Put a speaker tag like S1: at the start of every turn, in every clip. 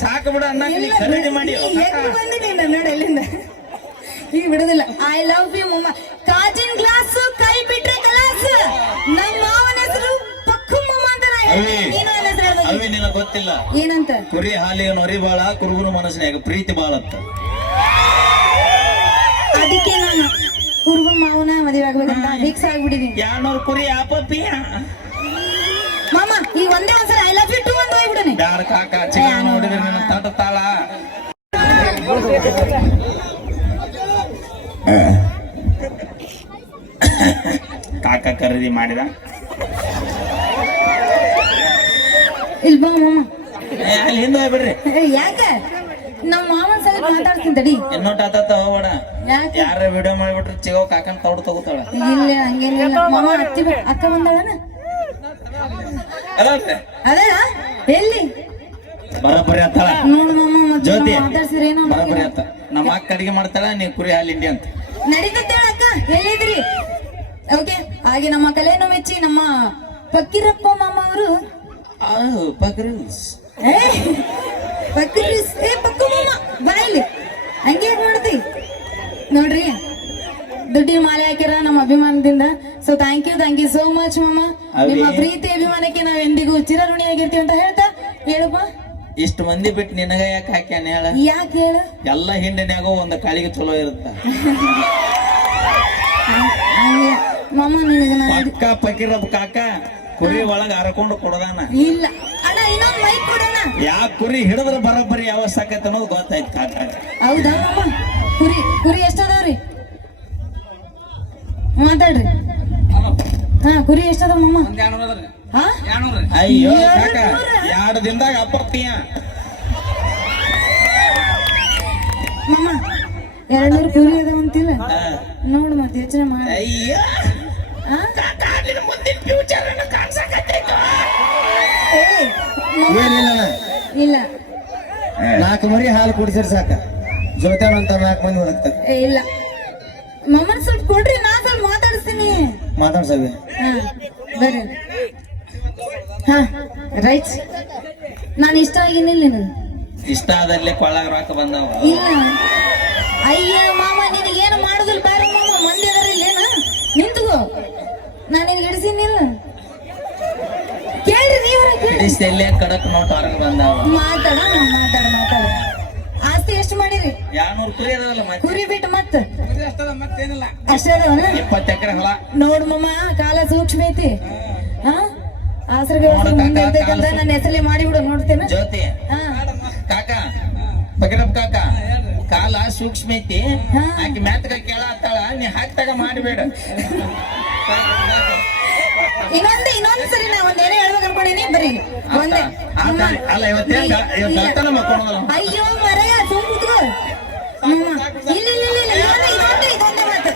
S1: ಸಾಕು ಬಿಡು ಅನ್ನ ನೀ ಖರೀದಿ ಮಾಡಿ.
S2: ಬಂದಿನಿ ನೋಡಿ ಎಲ್ಲಿಂದ ಈಗ ಬಿಡುದಿಲ್ಲ. ಐ ಲವ್ ಯು ಮಮ್ಮ ಕಾಜಿನ ಗ್ಲಾಸ್ ಕೈ ಬಿಟ್ರೆ ಕಲಾಸ್ ನಮ್ಮ ಮಾವನ ಹೆಸರು ಪಕ್ಕು ಮಮ್ಮ ಅಂತ ನಾ
S1: ಅವಿ
S2: ನೀನು ನನ್ನ ಹೆಸರು ಹೇಳ್ಬೇಕು.
S1: ಅವಿ ನಿನಗ್ ಗೊತ್ತಿಲ್ಲ.
S2: ಏನಂತ?
S1: ಕುರಿ ಹಾಲಿಗೆ ನೊರಿ ಬಾಳ ಕುರುಗುನ ಮನಸ್ಸಿನಾಗ ಪ್ರೀತಿ ಬಾಳತ್ತ
S2: ಅದಕ್ಕೆ ನಾನು ಕುರುಬನ್ ಮಾವನ ಮದುವೆ ಆಗ್ಬೇಕಂತ ಫಿಕ್ಸ್ ಆಗ್ಬಿಟ್ಟಿದೀನಿ.
S1: ಯಾರು ಕುರಿ ಆಪಪ್ಪಿಯ
S2: ಮಾಮ ಈ ಒಂದೇ ಒಂದ್ಸಲ ಐ ಲವ್ ಯು ಅಂತ ಹೋಗ್ಬಿಡನೆ
S1: ಕಾಕ ಚಿಕನ್ ನೋಡಿದ್ರೆ ನಿನ್ನ ತಟ ತಾಳ ಕಾಕ ಖರೀದಿ ಮಾಡಿದ.
S2: ಇಲ್ ಬಾ ಮಾಮ.
S1: ಏ, ಅಲ್ಲಿ ಹಿಂದೆ ಹೋಗ್ಬಿಡ್ರಿ
S2: ಯಾಕೆ? ನಮ್ಮ ಮಾವನ್ ಸಲ ಮಾತಾಡ್ತೀನಿ ತಡಿ.
S1: ಇನ್ನೊಟ್ಟು ಆತ ಹೋಗ್ಬೇಡ. ಯಾರ ವಿಡಿಯೋ ಮಾಡಿಬಿಟ್ರೆ ಚಿಗೋ ಕಾಕನ್ ತೌಡ್ ತಗೋತಾಳ.
S2: ಇಲ್ಲ ಹಂಗೇನಿಲ್ಲ. ಮಾಮ ಅತ್ತಿ ಅಕ್ಕ ಬಂದಾಳನ? ಅದೇ ಎಲ್ಲಿ?
S1: ಬರೋಬ್ಬರಿ ಆತಾಳ
S2: ನೋಡು ಮಾಮ
S1: ಜ್ಯೋತಿ
S2: ಮಾತಾಡ್ಸಿರೇನೋ
S1: ಬರೋಬ್ಬರಿ ಆತ ನಮ್ಮ ಅಕ್ಕ ಅಡಿಗೆ ಮಾಡ್ತಾಳ ನೀ ಕುರಿ ಹಾಲು ಅಂತ.
S2: ನಡೀತೈತೆ ಅಕ್ಕ ಎಲ್ಲಿದ್ರಿ? ಓಕೆ ಹಾಗೆ ನಮ್ಮ ಕಲೆಯನ್ನು ಮೆಚ್ಚಿ ನಮ್ಮ ಫಕೀರಪ್ಪ ಮಾಮ ಅವರು.
S1: ಪಗ್ರೂಸ್
S2: ಏ ಫಕೀರಿಸ್ ಏ ಪಕ್ಕು ಮಾಮ ಬಾಯಿಲಿ ಹಂಗೆ ಮಾಡ್ತಿ ನೋಡ್ರಿ. ದುಡ್ಡಿನ ಮಾಲೆ ಹಾಕಿರ ನಮ್ಮ ಅಭಿಮಾನದಿಂದ. So thank you thank you so much
S1: ಮಮ್ಮ.
S2: ನಿಮ್ಮ ಪ್ರೀತಿ ಅಭಿಮಾನಕ್ಕೆ ನಾವ್ ಎಂದಿಗೂ ಚಿರಋಣಿ ಆಗಿರ್ತೀವಿ ಅಂತ ಹೇಳ್ತಾ ಹೇಳಪ್ಪ.
S1: ಇಷ್ಟು ಮಂದಿ ಬಿಟ್ಟು ನಿನಗ ಯಾಕೆ ಹಾಕ್ಯಾನ ಹೇಳ?
S2: ಯಾಕೆ ಹೇಳ?
S1: ಎಲ್ಲ ಹಿಂಡಿನ್ಯಾಗ ಒಂದು ಕಾಳಿಗೆ ಚಲೋ ಇರುತ್ತ.
S2: ಹಂಗೆ ಮಾಮ ನಿನಗೆ
S1: ಪಕಿರಬ್ ಕಾಕ ಕುರಿ ಒಳಗ ಹರಕೊಂಡು ಕೊಡದಾನ.
S2: ಇಲ್ಲ. ಅಣ್ಣ ಇನ್ನೊಂದು ಮೈಕ್ ಕೊಡೋಣ
S1: ಯಾ ಕುರಿ ಹಿಡಿದ್ರ ಬರೋಬ್ಬರಿ ಯಾವ ಸಾಕೈತೆ ಅನ್ನೋದು ಗೊತ್ತಾಯ್ತು ಕಾಕ.
S2: ಹೌದಾ ಕುರಿ ಕುರಿ ಎಷ್ಟದಾವ್ರಿ? ಮಾತಾಡ್ರಿ. ಹಾ ಕುರಿ ಎಷ್ಟದ ಮಮ್ಮ ಹಾ?
S1: ಅಯ್ಯೋ ಎರಡು ದಿನದಾಗ ಅಪ್ಪರ್ತೀಯ
S2: ಮಮ್ಮ ಎರಡ್ ನೂರು ಕುರಿ ಅದಾವಂತಿಲ್ಲ ನೋಡು ಮತ್ತೆ ಯೋಚನೆ ಮಾಡಿ.
S1: ಅಯ್ಯೋ ಮುಂದಿನ ಫ್ಯೂಚರ್
S2: ಇಲ್ಲ
S3: ನಾಲ್ಕು ಮರಿ ಹಾಲು ಕುಡಿಸಿರ್ ಸಾಕ. ಜೊತೆ ಅಂತ ನಾಲ್ಕು ಮಂದಿ
S2: ಹೊರಗ್ತಾರೆ ಇಲ್ಲ. ಮಮ್ಮನ ಸ್ವಲ್ಪ ಕೊಡ್ರಿ ನಾ ಮಾತಾಡಿಸ್ತೀನಿ
S3: ಮಾತಾಡ್ಸವೆ.
S2: ಬೇರೆ ಹಾ ರೈಟ್ ನಾನು ಇಷ್ಟ ಆಗಿನಿಲ್ಲ ನಿನಗೆ
S1: ಇಷ್ಟ ಆದಲ್ಲಿ ರೊಕ್ಕ ಬಂದವ.
S2: ಇಲ್ಲ. ಅಯ್ಯ ಮಾಮ ನಿನಗೇನು ಮಾಡುದಿಲ್ಲ ಬೇರೆ ಮಾಮ ಮಂದಿ ಅದರ ಇಲ್ಲೇನ ನಿಂತುಗೋ ನಾನು ನಿನಗೆ ಹಿಡಿಸಿನಿಲ್ಲ ಕೇಳ್ರಿ ನೀವು ಕೇಳಿ
S1: ಕಡಕ್ ನೋಟ್ ಹೊರಗೆ ಬಂದವ.
S2: ಮಾತಾಡ ಮಾತಾಡ
S1: ಎರಡ್ನೂರು ಕುರಿ ಅದಾವಲ್ಲ ಮತ್ತೆ
S2: ಕುರಿ ಬಿಟ್ಟು ಮತ್ತ? ಅಷ್ಟೇ ಅದಾವನ
S1: ಇಪ್ಪತ್ತು ಎಕರೆ ಹೊಲ.
S2: ನೋಡ್ ಮಮ್ಮ ಕಾಲ ಸೂಕ್ಷ್ಮ ಐತಿ. ಹಾ? ಆಸರಿಗೆ ಮುಂದೆ ಇರ್ತೈತಂತ ನನ್ನ ಹೆಸರಲ್ಲಿ ಮಾಡಿಬಿಡು ನೋಡ್ತೇನೆ.
S1: ಜ್ಯೋತಿ.
S2: ಹಾ.
S1: ಕಾಕ ಬಗಿರಪ್ಪ ಕಾಕ ಕಾಲ ಸೂಕ್ಷ್ಮ ಐತಿ.
S2: ಆಕೆ
S1: ಆಕಿ ಮ್ಯಾತ್ಗ ಕೇಳತ್ತಾಳ ನೀ ಹಾಕ್ತಾಗ ಮಾಡಬೇಡ.
S2: ಇನ್ನೊಂದು ಇನ್ನೊಂದು ಸರಿ ನಾ ಒಂದೇನೇ ಹೇಳ್ಬೇಕು ಅನ್ಕೊಂಡಿನಿ ಬರೀ ಒಂದೇ. ಅಮ್ಮ,
S1: ಅಲ್ಲ ಇವತ್ತೇನ್.
S2: ಅಯ್ಯೋ ಮರಯ ಸುಮ್ ಕೂತ್ಕೋ ಅಮ್ಮ, ಇಲ್ಲ ಇಲ್ಲ ಇಲ್ಲ ಇಲ್ಲ ಇನ್ನೊಂದು ಇನ್ನೊಂದು ಇದೊಂದೇ ಮಾತು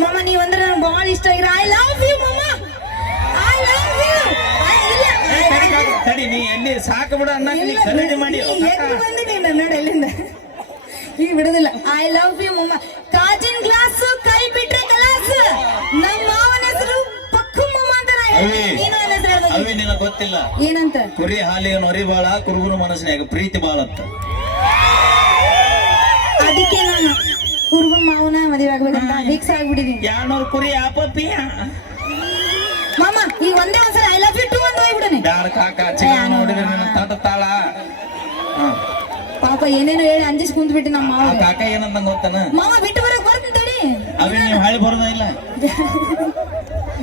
S2: ಮಮ್ಮ ನೀವ್ ಅಂದ್ರೆ ನಂಗೆ ಬಹಳ ಇಷ್ಟ ಆಗಿರ ಐ ಲವ್ ಯು ಮಮ್ಮ ಐ ಲವ್ ಯು
S1: ತಡಿ ತಡಿ ನೀ ಎಲ್ಲಿ ಸಾಕು ಬಿಡ ಅನ್ನ ನೀ ಖರೀದಿ ಮಾಡಿ
S2: ಬಂದಿನಿ ನಾನು ನೋಡಿ ಎಲ್ಲಿಂದ ಈಗ ಬಿಡುದಿಲ್ಲ. ಐ ಲವ್ ಯು ಮಮ್ಮ ಕಾಜಿನ ಗ್ಲಾಸ್ ಕೈ ಬಿಟ್ರೆ ಕಲಾಸ್ ನಮ್ಮ ಮಾವನ ಹೆಸರು ಪಕ್ಕು ಮಮ್ಮ ಅಂತ. ನೀನು.
S1: ಅವಿ ಗೊತ್ತಿಲ್ಲ.
S2: ಏನಂತ?
S1: ಕುರಿ ಹಾಲಿಗೆ ನೊರಿ ಬಾಳ ಕುರುಗುನ ಮನಸ್ಸಿನಾಗ ಪ್ರೀತಿ ಬಾಳ ಅಂತ.
S2: ಅದಕ್ಕೆ ನಾನು ಮದುವೆ ಆಗ್ಬೇಕಂತ ಫಿಕ್ಸ್ ಆಗ್ಬಿಟ್ಟಿದೀನಿ
S1: ಎರಡ್ನೂರು ಕುರಿ ಆಪಪ್ಪಿಯ
S2: ಮಾಮ ಈಗ ಒಂದೇ ಒಂದ್ಸಲ ಐ ಲವ್ ಯು ಟು ಅಂತ ಹೋಗ್ಬಿಡನೆ
S1: ಬ್ಯಾಡ ಕಾಕ ಚಿಕನ್ ನೋಡಿದ್ರೆ ನನ್ನ ತಟ ತಾಳ.
S2: ಪಾಪ ಏನೇನೋ ಹೇಳಿ ಅಂಜಿಸ್ ಕುಂತ್ಬಿಟ್ಟು ನಮ್ಮ ಮಾವ
S1: ಕಾಕ ಏನಂತ ಗೊತ್ತಾನ?
S2: ಮಾವ ಬಿಟ್ಟು ಬರಕ್ ಬರ್ತೀನಿ ತಡಿ.
S1: ಅವಿ ನೀವು ಹಳಿ ಬರೋದ ಇಲ್ಲ?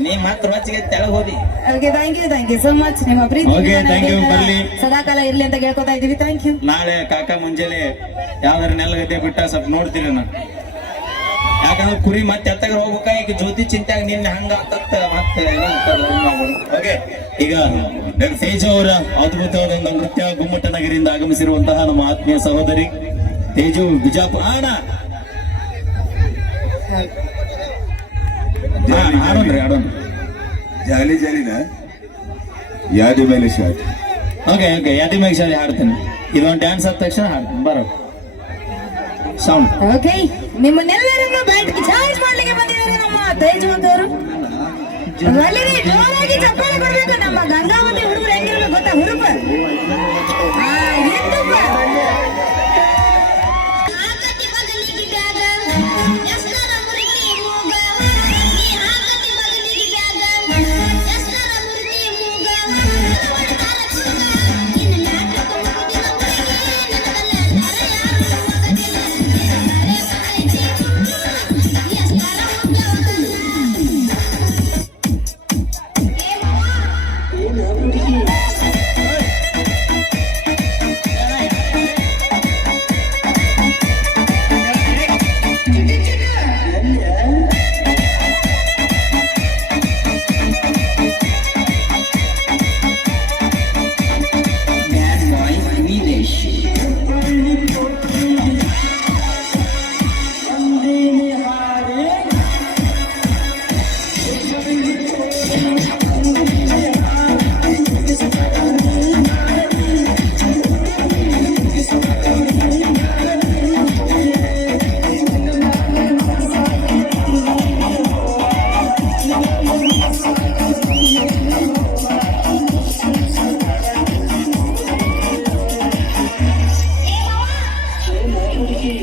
S1: ನೀ ಮಾತ್ರ ರೊಚ್ಚಿಗೆ ತೆಳಗ್ ಹೋದಿ.
S2: Okay thank you thank you so much ನಿಮ್ಮ ಪ್ರೀತಿ
S1: ಓಕೆ ಥ್ಯಾಂಕ್
S2: ಯು
S1: ಬರ್ಲಿ.
S2: ಸದಾಕಾಲ ಇರ್ಲಿ ಅಂತ ಕೇಳ್ಕೊತಾ ಇದೀವಿ ಥ್ಯಾಂಕ್ ಯು
S1: ನಾಳೆ ಕಾಕ ಮುಂಜಾನೆ ಯಾವ್ದಾರು ನೆಲಗದ್ದೆ ಬಿಟ್ಟ ಸ್ವಲ್ಪ ನೋಡ್ತೀರಿ ನಾನು ಯಾಕಂದ್ರೆ ಕುರಿ ಮತ್ತೆ ಎತ್ತಾಗ ಹೋಗ್ಬೇಕ ಈಗ ಜ್ಯೋತಿ ಚಿಂತ್ಯಾಗ ನಿನ್ನ ಹಂಗ ಆತತ್ತ ಮತ್ತೆ ಓಕೆ ಈಗ ತೇಜ ಅವರ ಅದ್ಭುತವಾದ ಒಂದು ನೃತ್ಯ ಗುಮ್ಮಟ ನಗರಿಯಿಂದ ಆಗಮಿಸಿರುವಂತಹ ನಮ್ಮ ಆತ್ಮೀಯ ಸಹೋದರಿ ತೇಜು ಬಿಜಾಪುರ ಆಡೋಣ್ರಿ ಆಡೋಣ್ರಿ
S4: ಜಾಲಿ. ಜಾಲಿನ? ಯಾದಿ ಮೇಲೆ ಶಾಟ್
S1: ಓಕೆ ಓಕೆ ಯಾದಿ ಮೇಲೆ ಶಾಲೆ ಹಾಡ್ತೇನೆ. ಇದೊಂದು ಡ್ಯಾನ್ಸ್ ಆದ ತಕ್ಷಣ ಹಾಡ್ತೀನಿ. ಬರೋ ಸೌಂಡ್
S2: ಓಕೆ ನಿಮ್ಮನ್ನೆಲ್ಲರನ್ನು ಬ್ಯಾಟ್ ಚಾರ್ಜ್ ಮಾಡ್ಲಿಕ್ಕೆ ಬಂದಿದ್ದಾರೆ ನಮ್ಮ ತೇಜವಂತ ಹುಡುಗಿ